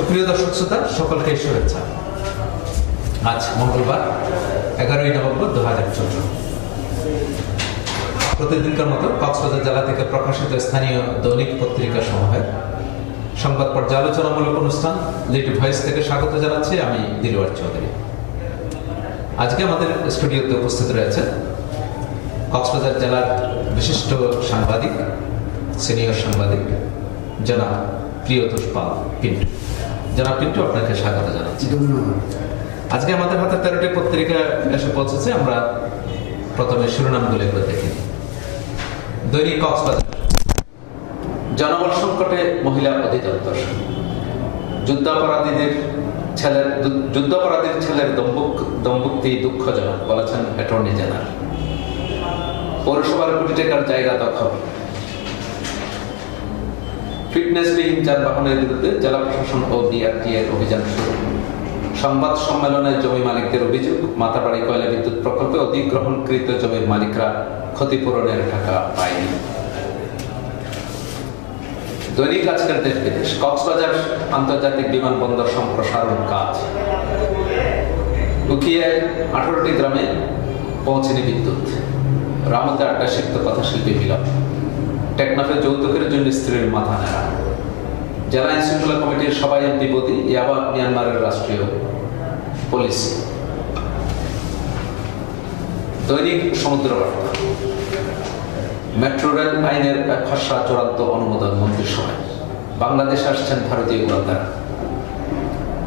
সুপ্রিয় দর্শক শ্রোতা, সকলকে শুভেচ্ছা। আজ মঙ্গলবার, এগারোই নভেম্বর দু হাজার চোদ্দ প্রতিদিনকার মতো কক্সবাজার জেলা থেকে প্রকাশিত স্থানীয় দৈনিক পত্রিকা সমূহের সংবাদ পর্যালোচনামূলক অনুষ্ঠান লিটু ভয়েস থেকে স্বাগত জানাচ্ছি আমি দিলওয়ার চৌধুরী। আজকে আমাদের স্টুডিওতে উপস্থিত রয়েছে কক্সবাজার জেলার বিশিষ্ট সাংবাদিক, সিনিয়র সাংবাদিক জনাব প্রিয়তোষ পাল পিন্টু। জনাব পিন্টু আপনাকে স্বাগত জানাচ্ছি। আজকে আমাদের হাতে তেরোটি পত্রিকা এসে পৌঁছেছে আমরা প্রথমে শিরোনামগুলো একবার দেখি দৈনিক কক্সবাজার। জনবল সংকটে মহিলা অধিদপ্তর। যুদ্ধাপরাধীদের ছেলের যুদ্ধাপরাধীর ছেলের দম্বুক দম্বুক্তি দুঃখজনক বলেছেন অ্যাটর্নি জেনারেল। পৌরসভার কোটি টাকার জায়গা দখল। ফিটনেসবিহীন যানবাহনের বিরুদ্ধে জেলা প্রশাসন ও বিআরটি এর অভিযান শুরু। সংবাদ সম্মেলনে জমি মালিকদের অভিযোগ মাতাবাড়ি কয়লা বিদ্যুৎ প্রকল্পে অধিগ্রহণকৃত জমির মালিকরা ক্ষতিপূরণের টাকা পায়নি। দৈনিক আজকের দেশ বিদেশ, কক্সবাজার আন্তর্জাতিক বিমানবন্দর সম্প্রসারণ কাজ। উকিয়ায় আঠারোটি গ্রামে পৌঁছেনি বিদ্যুৎ। রামতে আড্ডা সিক্ত কথাশিল্পী মিলন। টেকনাফে যৌতুকের জন্য স্ত্রীর মাথা নেড়া। জেলা আইন শৃঙ্খলা কমিটির সবাই এমপি বদি ইয়াবা মিয়ানমারের রাষ্ট্রীয় পুলিশ। দৈনিক সমুদ্র বার্তা। মেট্রো রেল আইনের খসড়া চূড়ান্ত অনুমোদন মন্ত্রিসভায়। বাংলাদেশ আসছেন ভারতীয় গোয়েন্দারা।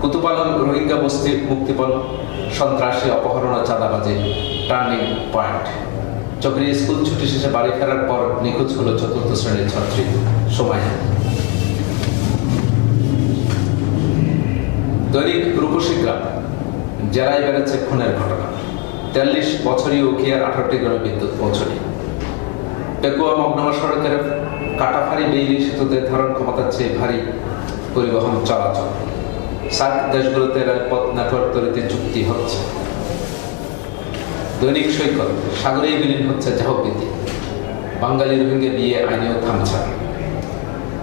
কুতুপালন রোহিঙ্গা বস্তি মুক্তিপণ, সন্ত্রাসী অপহরণ ও চাঁদাবাজি, টার্নিং পয়েন্ট। চক্রী স্কুল ছুটি শেষে বাড়ি ফেরার পর নিখোঁজ হলো চতুর্থ শ্রেণির ছাত্রী সময় দৈনিক রূপসী গ্রাম জেলায় বেড়েছে খুনের ঘটনা। তেতাল্লিশ বছরই উকিয়ার আঠারোটি গ্রামে বিদ্যুৎ পৌঁছনি। পেকুয়া মগনামা সড়কের কাটাফারি বেইলি সেতুতে ধারণ ক্ষমতার চেয়ে ভারী পরিবহন চলাচল। সার্ক দেশগুলোতে রেলপথ নেটওয়ার্ক তৈরিতে চুক্তি হচ্ছে। দৈনিক সৈকত সাগরেই বিলীন হচ্ছে জাহবিদ্যি বাঙালি রোহিঙ্গা বিয়ে আইনেও থামছে।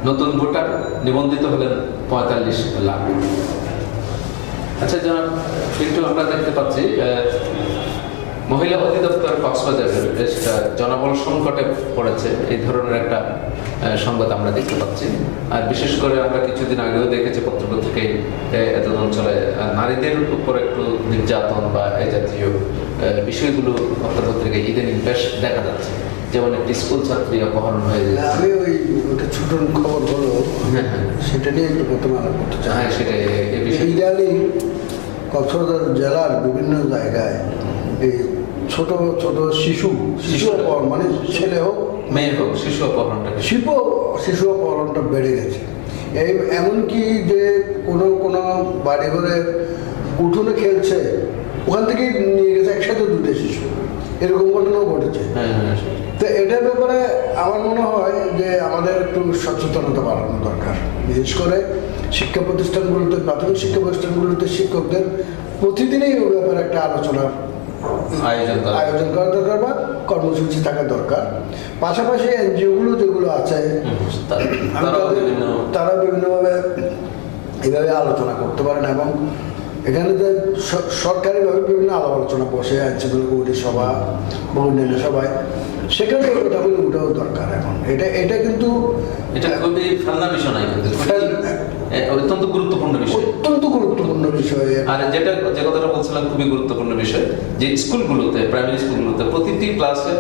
নতুন ভোটার নিবন্ধিত হলেন পঁয়তাল্লিশ লাখ। আচ্ছা জনাব, একটু আমরা দেখতে পাচ্ছি মহিলা অধিদপ্তর কক্সবাজারের সেটা জনবল সংকটে পড়েছে। এই ধরনের একটা সংবাদ আমরা দেখতে পাচ্ছি। আর বিশেষ করে আমরা কিছুদিন আগেও দেখেছি পত্রপত্রিকায় এত অঞ্চলে নারীদের উপর একটু নির্যাতন বা এই জাতীয় বিষয়গুলো পত্রপত্রিকায় ইদানিং বেশ দেখা যাচ্ছে। যেমন একটি স্কুল ছাত্রী অপহরণ হয়ে যাচ্ছে আমি ওই ওটা ছোট খবর হলো হ্যাঁ হ্যাঁ। সেটা নিয়ে একটু প্রথমে আলাপ করতে চাই হ্যাঁ সেটা এই বিষয়ে। ইদানিং কক্সবাজার জেলার বিভিন্ন জায়গায় এই ছোট ছোট শিশু শিশু অপহরণ মানে ছেলে হোক মেয়ে হোক শিশু অপহরণটা। শিশু শিশু অপহরণটা বেড়ে গেছে। এই এমনকি যে কোনো কোনো বাড়ি ঘরে উঠোনে খেলছে ওখান থেকে নিয়ে গেছে একসাথে দুটো শিশু এরকম ঘটনাও ঘটেছে হ্যাঁ হ্যাঁ সেটাই। তো এটার ব্যাপারে আমার মনে হয় যে আমাদের একটু সচেতনতা বাড়ানো দরকার বিশেষ করে শিক্ষা প্রতিষ্ঠানগুলোতে প্রাথমিক শিক্ষা প্রতিষ্ঠানগুলোতে শিক্ষকদের প্রতিদিনই ওই ব্যাপারে একটা আলোচনার আয়োজন করা। দরকার বা কর্মসূচি থাকা দরকার পাশাপাশি এনজিওগুলো যেগুলো আছে তার- বিভিন্নভাবে এইভাবে আলোচনা করতে পারেন এবং এখানে স- সরকারিভাবে বিভিন্ন আলাপ আলোচনা বসে আইনশৃঙ্খলা কমিটির সভা বা অন্যান্য সভায়। সেখানে কথাগুলো উঠাও দরকার এখন। এটা এটা কিন্তু এটা খুবই বিষয় নয় কিন্তু অত্যন্ত গুরুত্বপূর্ণ বিষয়। অত্যন্ত গুরুত্বপূর্ণ বিষয়। আর যেটা যে কথাটা বলছিলাম খুবই গুরুত্বপূর্ণ বিষয় যে স্কুলগুলোতে প্রাইমারি স্কুলগুলোতে প্রতিটি ক্লাসে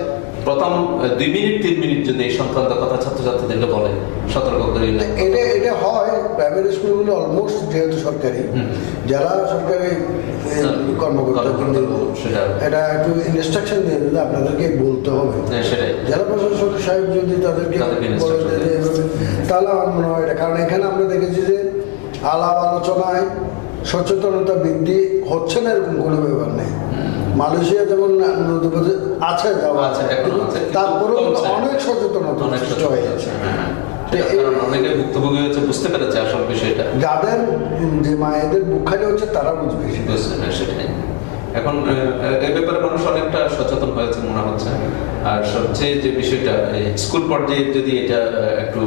প্রথম দুই মিনিট তিন মিনিট যদি এই সংক্রান্ত কথা ছাত্রছাত্রীদেরকে বলে সতর্ক করে এটা এটা প্রাইভেট স্কুলগুলো অলমোস্ট যেহেতু সরকারি যারা সরকারি কর্মকর্তা। এটা একটু ইনস্ট্রাকশন দিয়ে দিলে আপনাদেরকে বলতে হবে। হ্যাঁ, জেলা প্রশাসক সাহেব যদি তাদেরকে তাহলে আমার মনে হয় এটা কারণ এখানে আমরা দেখেছি যে আলাপ আলোচনায় সচেতনতা বৃদ্ধি হচ্ছে না এরকম কোনো ব্যাপার নেই। মালয়েশিয়া যেমন আছে যাওয়া আছে, তারপরেও অনেক সচেতনতা হয়ে গেছে হ্যাঁ, হ্যাঁ। অনেকে ভুক্তভোগী হয়েছে বুঝতে পেরেছে আসল বিষয়টা। যাদের যে মায়েদের বুক হচ্ছে তারা বুঝবে সেটাই। এখন এ ব্যাপারে মানুষ অনেকটা সচেতন হয়েছে মনে হচ্ছে। আর সবচেয়ে যে বিষয়টা স্কুল পর্যায়ে যদি এটা একটু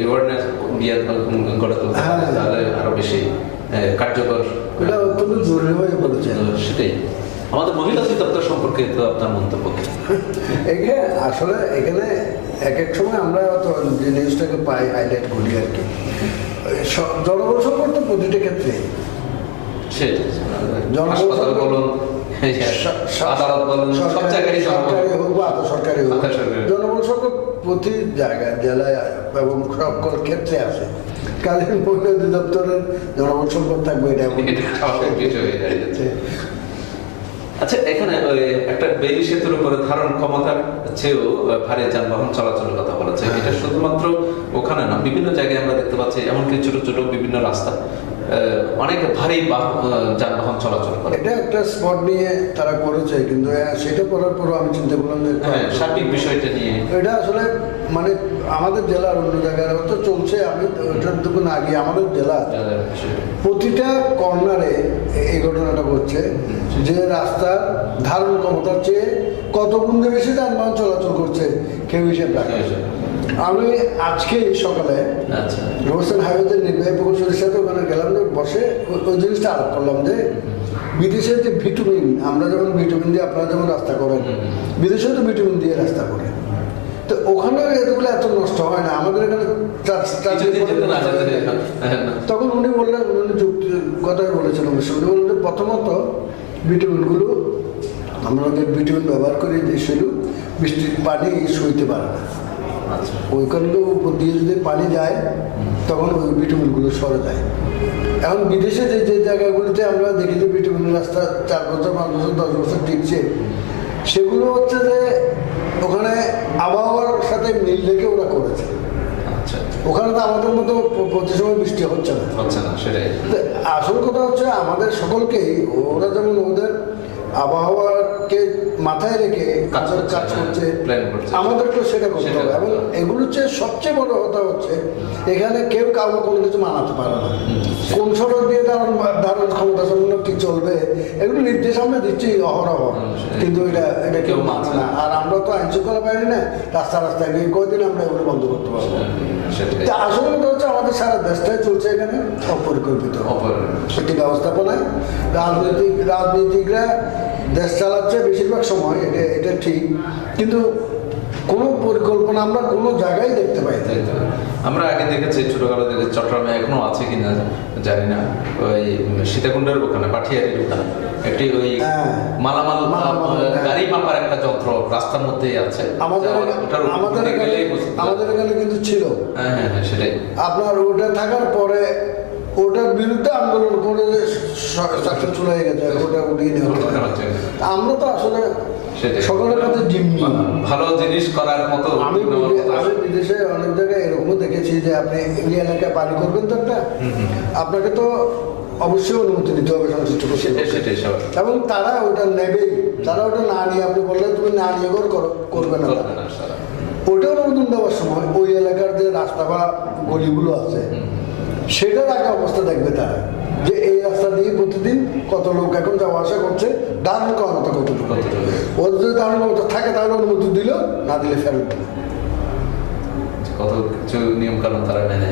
রিওয়ার্ডনেস গড়ে তুলতে হ্যাঁ। তাহলে আরও বেশি কার্যকর হয়ে সেটাই। আমাদের মহিলা অধিদপ্তর সম্পর্কে তো আপনার মন্তব্য? এখানে আসলে এখানে এক এক সময় আমরা যে নিউজটাকে পাই হাইলাইট করি আর কি। জনবল সংকট তো প্রতিটা ক্ষেত্রে। জনবল বলুন। জনবল সংকট প্রতি জায়গায় জেলায় এবং সকল ক্ষেত্রে আছে। মহিলা অধিদপ্তরের জনবল সংকট থাকবে এটা এমন এটা স্বাভাবিক বিষয় হয়ে দাঁড়িয়েছে। আচ্ছা এখানে একটা বেলি সেতুর উপরে ধারণ ক্ষমতার চেয়েও ভারী যানবাহন চলাচলের কথা বলেছে হ্যাঁ। এটা শুধুমাত্র ওখানে না। বিভিন্ন জায়গায় আমরা দেখতে পাচ্ছি এমনকি ছোট ছোট বিভিন্ন রাস্তা অনেক ভারী বাহ- যানবাহন চলাচল করে। এটা একটা স্পট নিয়ে তারা করেছে কিন্তু সেটা করার পরও আমি চিন্তা করলাম যে হ্যাঁ সার্বিক বিষয়টা নিয়ে। এটা আসলে মানে আমাদের জেলার অন্য জায়গায় তো চলছে আমি ওটার দিকে না গিয়ে আমাদের জেলা প্রতিটা কর্নারে এই ঘটনাটা ঘটছে যে রাস্তার ধারণ ক্ষমতার চেয়ে কত গুণ বেশি যানবাহন চলাচল করছে কেউ হিসেবে রাখে। আমি আজকে সকালে আচ্ছা। রোশন হাইওয়েতে নির্বাহী প্রকৌশলীর সাথে ওখানে গেলাম যে বসে ওই- জিনিসটা আলাপ করলাম যে বিদেশে যে ভিটামিন আমরা যেমন ভিটামিন দিয়ে আপনারা যেমন রাস্তা করেন। বিদেশে তো ভিটামিন দিয়ে রাস্তা করে। তো ওখানে এতগুলো এত নষ্ট হয় না আমাদের এখানে হ্যাঁ, না। তখন উনি বললেন উনি যুক্তি কথাই বলেছেন অবশ্য। উনি বললেন যে প্রথমত ভিটামিনগুলো আমরা যে ভিটামিন ব্যবহার করি যে সেগুলো বৃষ্টির পানি সইতে পারে না। আচ্ছা ওইখানগুলো উপর দিয়ে যদি পানি যায় তখন ওই ভিটামিনগুলো সরে যায়। এখন বিদেশে যে যে জায়গাগুলোতে আমরা দেখি যে ভিটামিনের রাস্তা চার বছর পাঁচ বছর দশ বছর টিকছে সেগুলো হচ্ছে যে ওখানে আবহাওয়ার সাথে মিল রেখে ওরা করেছে। আচ্ছা ওখানে তো আমাদের মতো প্রতি সময় বৃষ্টি হচ্ছে না। হচ্ছে না সেটাই। আসল কথা হচ্ছে আমাদের সকলকেই ওরা যেমন ওদের আবহাওয়াকে মাথায় রেখে কাজ কাজ করছে, হ্যাঁ, করছে করছে। আমাদেরকেও সেটা করতে হবে। এবং হবে। এগুলোর চেয়ে সবচেয়ে বড় কথা হচ্ছে এখানে কেউ কাউকে কোনো কিছু মানাতে পারে না। কোন সড়ক দিয়ে ধারণ ধারণ ক্ষমতা সম্পন্ন কি চলবে এগুলো নির্দেশ আমরা দিচ্ছি অহরহ। কিন্তু এটা এটা কেউ মানছে না। আর আমরা তো আইন শৃঙ্খলা বাহিনী না রাস্তা রাস্তায় গিয়ে কয়দিন আমরা এগুলো বন্ধ করতে পারব? আসল কথা হচ্ছে আমাদের সারা দেশটাই চলছে এখানে অপরিকল্পিত। অপর সেটি ব্যবস্থাপনায় রাজনৈতিক রাজনীতিকরা দেশ চালাচ্ছে বেশিরভাগ সময় এটা এটা ঠিক। কিন্তু কোনো পরিকল্পনা আমরা কোনো জায়গায় দেখতে পাই। আমরা আগে দেখেছি ছোটবেলা থেকে চট্টগ্রামে এখনও আছে কিনা জানি না। ওই সীতাকুণ্ডের ওখানে পাঠিয়ারির ওখানে। একটি ওই হ্যাঁ। মালামাল হ্যাঁ। গাড়ি মাপার একটা যন্ত্র রাস্তার মধ্যেই আছে আমাদের এখানে আমাদের এখানে কিন্তু ছিল। হ্যাঁ হ্যাঁ হ্যাঁ সেটাই। আপনার ওটা থাকার পরে ওটার বিরুদ্ধে আন্দোলন করে সাকসেসফুল হয়ে গেছে ওটা উঠিয়ে নেওয়া আমরা তো আসলে। সকলের কাছে জিম্মি ভালো জিনিস করার মতো আমি আমি বিদেশে অনেক জায়গায় এরকমও দেখেছি যে আপনি এই এলাকায় পানি করবেন তো একটা। আপনাকে তো অবশ্যই অনুমতি দিতে হবে সংশ্লিষ্ট। এবং তারা ওটা নেবেই। তারা ওটা না নিয়ে আপনি বললে তুমি না নিয়ে করে করো করবে না। ওটা অনুমোদন দেওয়ার সময় ওই এলাকার যে রাস্তা বা গলিগুলো আছে সেটার একটা অবস্থা দেখবে তারা যে এই রাস্তা দিয়ে প্রতিদিন কত লোক এখন যাওয়া আসা করছে দান ক্ষমতা কতটুকু। ওদের যদি দান ক্ষমতা থাকে তাহলে অনুমতি দিল না দিলে ফেরত দিল কত কিছু নিয়ম কানুন তারা মেনে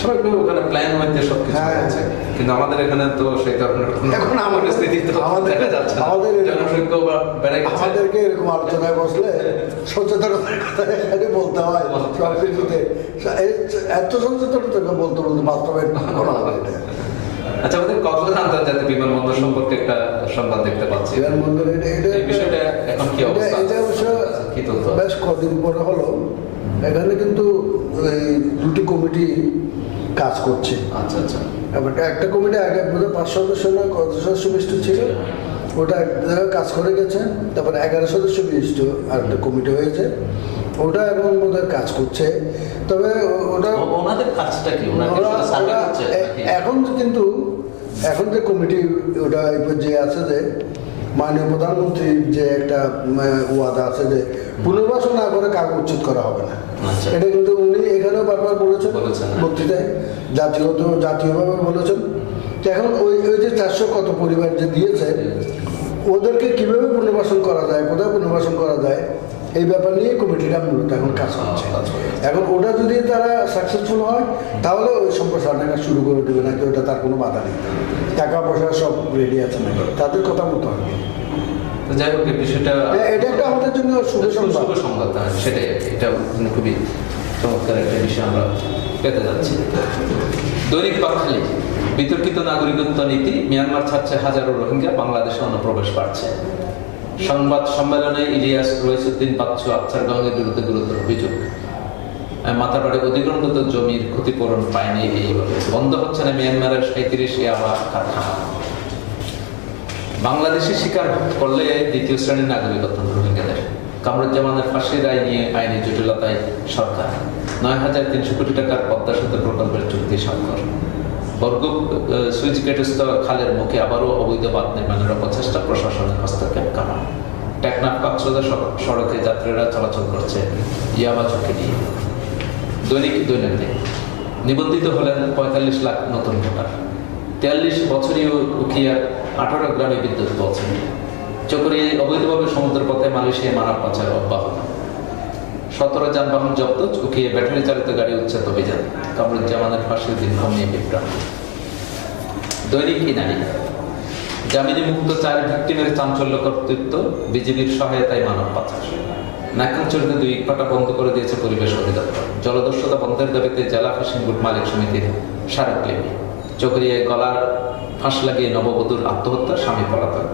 সবাই ওখানে প্ল্যান হইতে সবকিছু হ্যাঁ। কিন্তু আমাদের এখানে তো সেই ধরনের এখন আমাদের- পরিস্থিতি তো আমাদের- যাচ্ছে আমাদের জনসংখ্যা বেড়ে গেছে। আমাদেরকে এরকম আলোচনায় বসলে সচেতনতার কথা এখানে বলতে হয় সব কিছুতে এত বলতে বলতে বাস্তবে করা হবে আচ্ছা আমাদের কক্সবাজার আন্তর্জাতিক বিমানবন্দর সম্পর্কে একটা সংবাদ দেখতে পাচ্ছি। বিমানবন্দর এই বিষয়টা এখন কি অবস্থা? এটা অবশ্য কি তথ্য? বেশ কদিন পরে হলো। এখানে কিন্তু এই দুটি কমিটি কাজ করছে। আচ্ছা আচ্ছা। একটা কমিটি আগে বোধহয় পাঁচ সদস্য না কত সদস্য বিশিষ্ট ছিল? ওটা এক জায়গায় কাজ করে গেছে তারপরে এগারো সদস্য বিশিষ্ট আর একটা কমিটি হয়েছে। ওটা এখন বোধহয় কাজ করছে। তবে ওটা ওনাদের কাজটা কি? এখন কিন্তু এখন যে কমিটি ওটা এই পর্যায়ে আছে যে মাননীয় প্রধানমন্ত্রীর যে একটা ওয়াদা আছে যে পুনর্বাসন না করে কাকে উচ্ছেদ করা হবে না আচ্ছা। এটা কিন্তু উনি এখানেও বারবার বলেছেন হ্যাঁ। বক্তৃতায় জাতীয়ত জাতীয়ভাবে বলেছেন তো এখন ওই ওই যে চারশো কত পরিবার যে দিয়েছে ওদেরকে কীভাবে পুনর্বাসন করা যায় কোথায় পুনর্বাসন করা যায় এই ব্যাপার নিয়ে কমিটিটা মূলত এখন কাজ করছে। এখন ওটা যদি তারা সাকসেসফুল হয় তাহলে ওই সম্প্রসারণের কাজ শুরু করে দেবে নাকি ওটা তার কোনো বাধা নেই? টাকা পয়সা সব রেডি আছে নাকি? তাদের কথা মতো আর কি যাই হোক এই বিষয়টা এটা একটা আমাদের জন্য শুভ সংবাদ শুভ সংবাদ। হ্যাঁ, সেটাই। এটা খুবই চমৎকার একটা বিষয় আমরা পেতে যাচ্ছি। দৈনিক বিতর্কিত নাগরিকত্ব নীতি মিয়ানমার ছাড়ছে হাজারো রোহিঙ্গা বাংলাদেশে অনুপ্রবেশ বাড়ছে। সংবাদ সম্মেলনে ইলিয়াস রইসুদ্দিন বাচ্চু আফসার গঙ্গের বিরুদ্ধে গুরুতর অভিযোগ। আহ, মাথাবাড়ি অধিগ্রহণগত জমির ক্ষতিপূরণ পায়নি এই বলে বন্ধ হচ্ছে না মিয়ানমারের সাঁত্রিশ ইয়াবা কারখানা। বাংলাদেশে স্বীকার করলে দ্বিতীয় শ্রেণির নাগরিকত্ব রোহিঙ্গাদের কামরুজ্জামানের ফাঁসির রায় নিয়ে আইনি জটিলতায় সরকার। নয় হাজার তিনশো কোটি টাকার পদ্মা সেতু প্রকল্পের চুক্তি স্বাক্ষর। বর্গ সুইচ গেটস্থ খালের মুখে আবারও অবৈধ বাঁধ নির্মাণের অপচেষ্টা প্রশাসনের হস্তক্ষেপ কামা। টেকনাফ কক্সবাজার সড়কে যাত্রীরা চলাচল করছে ইয়াবা ঝুঁকি নিয়ে। দৈনিক দৈনন্দিন। নিবন্ধিত হলেন পঁয়তাল্লিশ লাখ নতুন ভোটার। তেয়াল্লিশ বছরীয় উখিয়ার আঠারো গ্রামে বিদ্যুৎ পৌঁছে চকরিয়ে অবৈধভাবে সমুদ্র পথে মালয়েশিয়া মানব পাচার অব্যাহত। সতেরো যানবাহন জব্দ উখিয়ে ব্যাটারি চালিত গাড়ি উচ্ছেদ অভিযান। কামরুজ্জামানের ফাঁসির দিন নিয়ে বিভ্রাম দৈনিক ইনানি জামিনী মুক্ত চার ভিক্টিমের চাঞ্চল্য কর্তৃত্ব বিজেপির সহায়তায় মানব পাচার। নাকাঞ্চলকে দুই পাটা বন্ধ করে দিয়েছে পরিবেশ অধিদপ্তর। জলদস্যতা বন্ধের দাবিতে জেলা ফিশিং বুট মালিক সমিতির স্মারকলিপি চকরিয়ে গলার ফাঁস লাগিয়ে নববধূর আত্মহত্যা স্বামী পলাতক।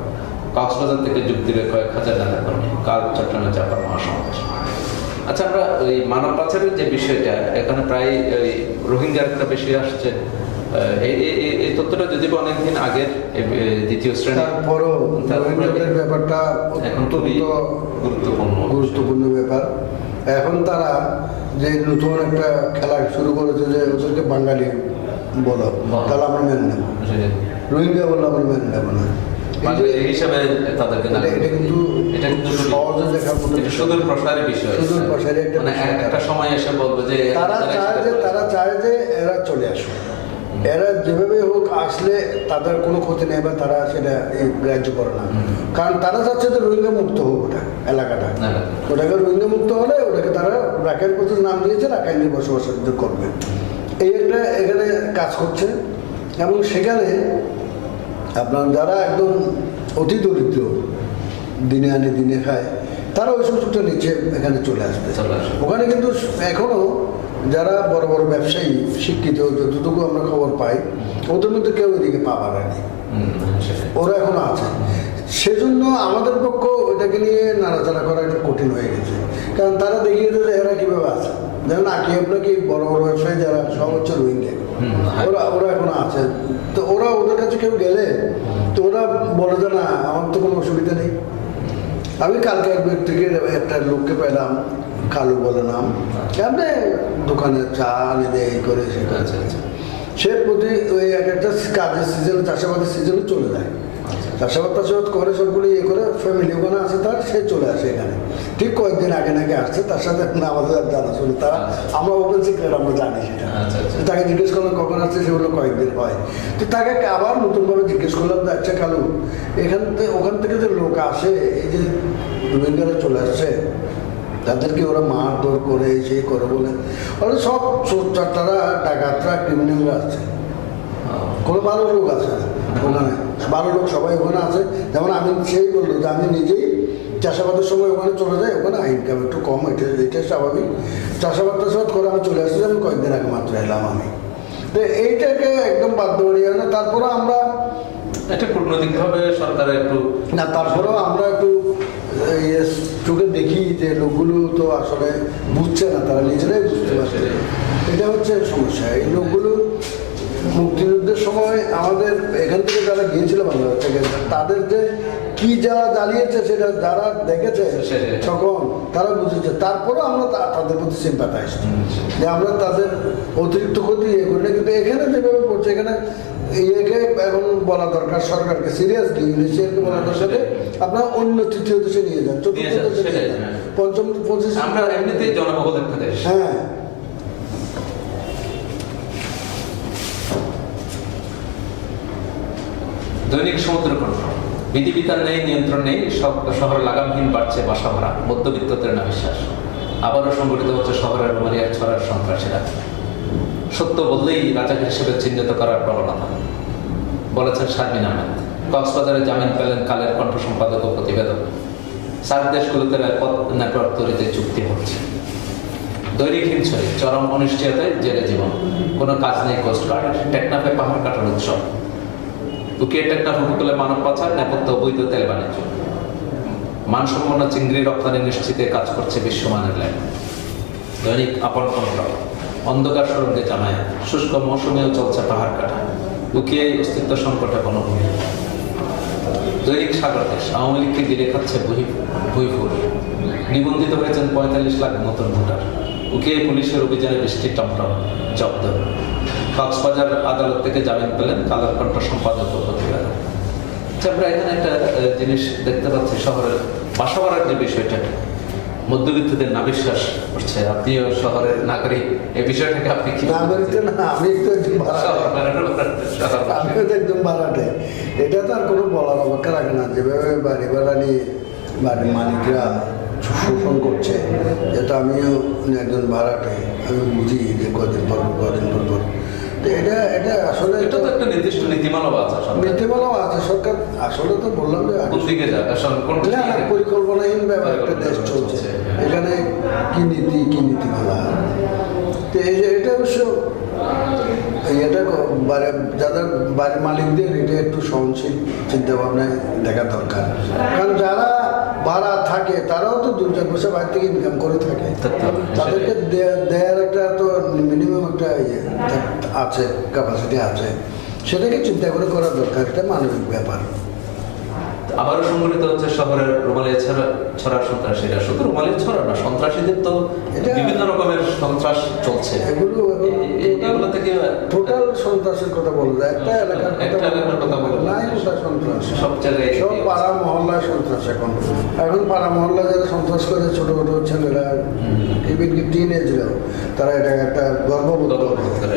কক্সবাজার থেকে যুক্তি কয়েক হাজার নেতা কর্মী। কাল চট্টগ্রামে চাপার মহাসমাবেশ। আচ্ছা আমরা ওই মানব পাচারের যে বিষয়টা এখানে প্রায় ওই রোহিঙ্গার একটা বেশি আসছে। এই তথ্যটা যদি অনেকদিন আগের দ্বিতীয় শ্রেণি। তারপরও তারপরে- রোহিঙ্গাদের ব্যাপারটা এখন অত্যন্ত গুরুত্বপূর্ণ। গুরুত্বপূর্ণ ব্যাপার। এখন তারা যে নতুন একটা খেলা শুরু করেছে যে ওদেরকে বাঙালি বলো। তাহলে আমরা মেনে নেব। রোহিঙ্গা বললে আমরা মেনে নেব না। এই হিসাবে তাদেরকে এটা- এটা কিন্তু এটা কিন্তু সহজে দেখার এটা সুদূর প্রসারী বিষয়। সুদূর প্রসারী একটা মানে একটা সময় এসে বলব যে তারা চায় যে তারা চায় যে এরা চলে আসুক। এরা যেভাবে হোক আসলে তাদের কোনো ক্ষতি নেই বা তারা সেটা গ্রাহ্য করে না। কারণ তারা চাচ্ছে যে রোহিঙ্গা মুক্ত হোক ওটা এলাকাটা। ওটাকে রোহিঙ্গা মুক্ত হলে ওটাকে তারা রাখাইন প্রতি নাম দিয়েছে রাখাইন দিয়ে বসবাস করবে। এই একটা এখানে কাজ করছে। এবং সেখানে আপনার যারা একদম অতি দরিদ্র দিনে আনে দিনে খায়। তারা ওই সুযোগটা নিচে এখানে চলে আসবে। ওখানে কিন্তু এখনও যারা বড় বড় ব্যবসায়ী শিক্ষিত যতটুকু আমরা খবর পাই ওদের মধ্যে কেউ এদিকে পা বাড়ায়নি। ওরা এখনও আছে। সেজন্য আমাদের পক্ষ ওইটাকে নিয়ে নাড়াচাড়া করা একটু কঠিন হয়ে গেছে। কারণ তারা দেখিয়ে দিয়েছে এরা কীভাবে আছে। যেমন আকি আপনার কি বড় বড় ব্যবসায়ী যারা হচ্ছে রোহিঙ্গা? হ্যাঁ। ওরা ওরা এখনও আছে। তো ওরা ওদের কাছে কেউ গেলে তো ওরা বলে যে না আমার তো কোনো অসুবিধা নেই। আমি কালকে এক থেকে একটা লোককে পেলাম, কালু বলে নাম এমনি দোকানে চা আনে দেয়, এই করে, সে কাজ সে প্রতি ওই এক একটা কাজের সিজনে চাষাবাদের সিজনে চলে যায়। চাষাবাদ টাষাবাদ করে সবগুলো ইয়ে করে ফ্যামিলি ওখানে আছে তার সে চলে আসে এখানে। ঠিক কয়েকদিন আগে নাকি আসছে তার সাথে আমাদের জানা শুনে। তারা আমরা ওপেন সিক্রেট আমরা জানি সেটা। আচ্ছা, আচ্ছা। তাকে জিজ্ঞেস করলাম কখন আসছে? সেগুলো কয়েকদিন হয়। তো তাকে আবার নতুনভাবে জিজ্ঞেস করলাম যে আচ্ছা কালু এখান থেকে ওখান থেকে যে লোক আসে এই যে রোহিঙ্গারা চলে আসছে তাদেরকে ওরা মারধর করে সেই করে বলে ওরা সব চোরচারটারা ডাকাতরা ক্রিমিনালরা আছে। কোনো ভালো লোক আছে না ওখানে। ভালো লোক সবাই ওখানে আছে। যেমন আমি সেই বলল যে আমি নিজেই চাষাবাদের সময় ওখানে চলে যাই ওখানে ইনকাম একটু কম এটা এটা স্বাভাবিক। চাষাবাদ টাষাবাদ করে আমি চলে আসছি আমি কয়েকদিন আগে মাত্র এলাম আমি। তো এইটাকে একদম বাধ্য করিয়ে না। তারপরে আমরা এটা কূটনৈতিকভাবে সরকারের একটু না তারপরেও আমরা একটু ইয়ে চোখে দেখি যে লোকগুলো তো আসলে বুঝছে না তারা নিজেরাই বুঝতে পারছে। এটা হচ্ছে সমস্যা। এই লোকগুলো মুক্তিযুদ্ধের সময় আমাদের এখান থেকে যারা গিয়েছিল বাংলাদেশ থেকে তাদের যে কি যারা জ্বালিয়েছে সেটা যারা দেখেছে তখন তারা বুঝেছে। তারপরেও আমরা তাদের প্রতি সিম্পাতাইজ যে আমরা তাদের অতিরিক্ত ক্ষতি ইয়ে করি না কিন্তু এখানে যেভাবে করছে এখানে ইয়েকে এখন বলা দরকার সরকারকে সিরিয়াসলি ইউনিসিয়ারকে বলা দরকার আপনারা অন্য তৃতীয় দেশে নিয়ে যান চতুর্থ দেশে নিয়ে যান। পঞ্চম পঁচিশ আমরা এমনিতেই জনবহুল একটা দেশ। হ্যাঁ। দৈনিক সমুদ্র কণ্ঠ বিধিবিধান নেই, নিয়ন্ত্রণ নেই, সব শহরে লাগামহীন বাড়ছে বাসা ভাড়া মধ্যবিত্তদের না বিশ্বাস আবারও সংগঠিত হচ্ছে শহরের রোমারিয়ার ছড়ার সন্ত্রাসীরা। সত্য বললেই রাজাকে হিসেবে চিহ্নিত করার প্রবণতা। বলেছেন শারমিন আহমেদ, কক্সবাজারে জামিন পেলেন কালের কণ্ঠ সম্পাদক ও প্রতিবেদক। সার দেশগুলোতে রেলপথ নেটওয়ার্ক তৈরিতে চুক্তি হচ্ছে। দৈনিক হিমছড়ি, চরম অনিশ্চয়তায় জেলে জীবন। কোনো কাজ নেই কোস্ট গার্ডের টেকনাফে পাহাড় কাটার উৎসব। উকিয়ে টেকনাফ উপকূলে মানব পাচার, নেপথ্য অবৈধ তেল বাণিজ্য। মানসম্পন্ন চিংড়ি রপ্তানি নিশ্চিতে কাজ করছে বিশ্বমানের দৈনিক আপন কন্ট্রোল অন্ধকার সড়কে শুষ্ক মৌসুমেও চলছে পাহাড় কাটা। উকিয়ে অস্তিত্ব সংকটে বনভূমি। দৈনিক সাগর দেশ, আওয়ামী লীগকে দিলে খাচ্ছে নিবন্ধিত হয়েছেন পঁয়তাল্লিশ লাখ নতুন ভোটার। উকিয়ে পুলিশের অভিযানে বৃষ্টি টমটম, জব্দ। কক্সবাজার আদালত থেকে জামিন পেলেন কালার কণ্ঠ সম্পাদক আচ্ছা, আমরা এখানে একটা জিনিস দেখতে পাচ্ছি শহরের বাসা বাড়ার যে বিষয়টা মধ্যবিত্তদের না বিশ্বাস করছে। আপনিও শহরের নাগরিক এই বিষয়টাকে আপনি কি নাগরিক না আমি তো একজন আমিও তো একদম ভাড়াটে এটা তো আর কোনো বলার অপেক্ষা রাখে না। যেভাবে বাড়ি ভাড়া নিয়ে বাড়ির মালিকরা শোষণ করছে যেটা আমিও একজন ভাড়াটে আমি বুঝি যে কদিন পর কদিন পর। এটা এটা আসলে এটা তো একটা নির্দিষ্ট আছে সরকার। নীতিমালাও আছে সরকার আসলে তো বললাম যে কোন দিকে যাবে কোন না না পরিকল্পনাহীন ব্যাপার একটা দেশ চলছে চলছে। এখানে কি নীতি কি নীতিমালা? তো এই যে এটা অবশ্য এটা বাড়ি- যাদের বাড়ির মালিকদের এটা একটু সহনশীল চিন্তা ভাবনায় দেখা দরকার। কারণ যারা ভাড়া থাকে তারাও তো দু চার পয়সা বাইরে থেকে ইনকাম করে থাকে। তাদেরকে দেয়া- দেয়ার একটা তো মিনিমাম একটা ইয়ে থাক- আছে ক্যাপাসিটি আছে সেটাকে চিন্তা করে করা দরকার এটা মানবিক ব্যাপার। আবারও সংগঠিত হচ্ছে শহরের রুমালিয়া ছড়া সন্ত্রাসীরা শুধু রুমালিয়া ছড়া না সন্ত্রাসীদের তো বিভিন্ন রকমের সন্ত্রাস চলছে। এগুলো এগুলো থেকে টোটাল সন্ত্রাসের কথা বলা একটা এলাকার কথা বলা যায়। নাই সন্ত্রাস। সব জায়গায় সব পাড়া সন্ত্রাস এখন। এখন পাড়া মহল্লায় যারা সন্ত্রাস করে ছোট ছোট ছেলেরা ইভেন কি টিন এজরাও তারা এটা একটা গর্ববোধ করে।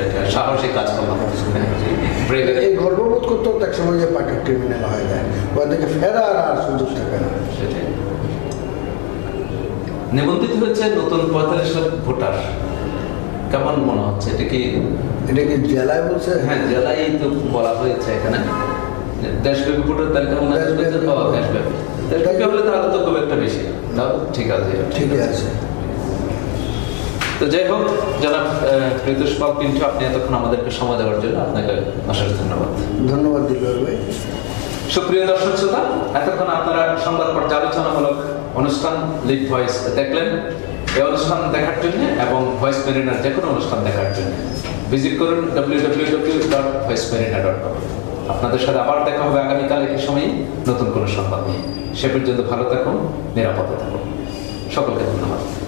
এই গর্ববোধ করতেও তো এক সময় যে পাকে ক্রিমিনাল হয়ে যায় ওখান থেকে ফেরার আর সুযোগ থাকে না। নিবন্ধিত হয়েছে নতুন পঁয়তাল্লিশ লাখ ভোটার। কেমন মনে হচ্ছে? এটা কি এটা কি জেলায় বলছে? হ্যাঁ জেলায় তো বলা হয়েছে এখানে। দেশব্যাপী ভোটার তালিকা হয় দেশব্যাপী। দেশব্যাপী হলে তাহলে তো খুব একটা বেশি। ঠিক আছে ঠিকই আছে। তো যাই হোক জনাব ঋতুষ পাল পিন্টু আপনি এতক্ষণ আমাদেরকে সময় দেওয়ার জন্য আপনাকে অশেষ ধন্যবাদ। ধন্যবাদ দিলবার ভাই। সুপ্রিয় দর্শক শ্রোতা এতক্ষণ আপনারা সংবাদ পর্যালোচনামূলক অনুষ্ঠান লিড ভয়েস দেখলেন। এই অনুষ্ঠান দেখার জন্য এবং ভয়েস মেরিনার যে কোনো অনুষ্ঠান দেখার জন্য ভিজিট করুন W W W dot voice marina dot com আপনাদের সাথে আবার দেখা হবে আগামীকাল একই সময়ে। নতুন কোনো সংবাদ নিয়ে। সে পর্যন্ত ভালো থাকুন, নিরাপদে থাকুন। সকলকে ধন্যবাদ।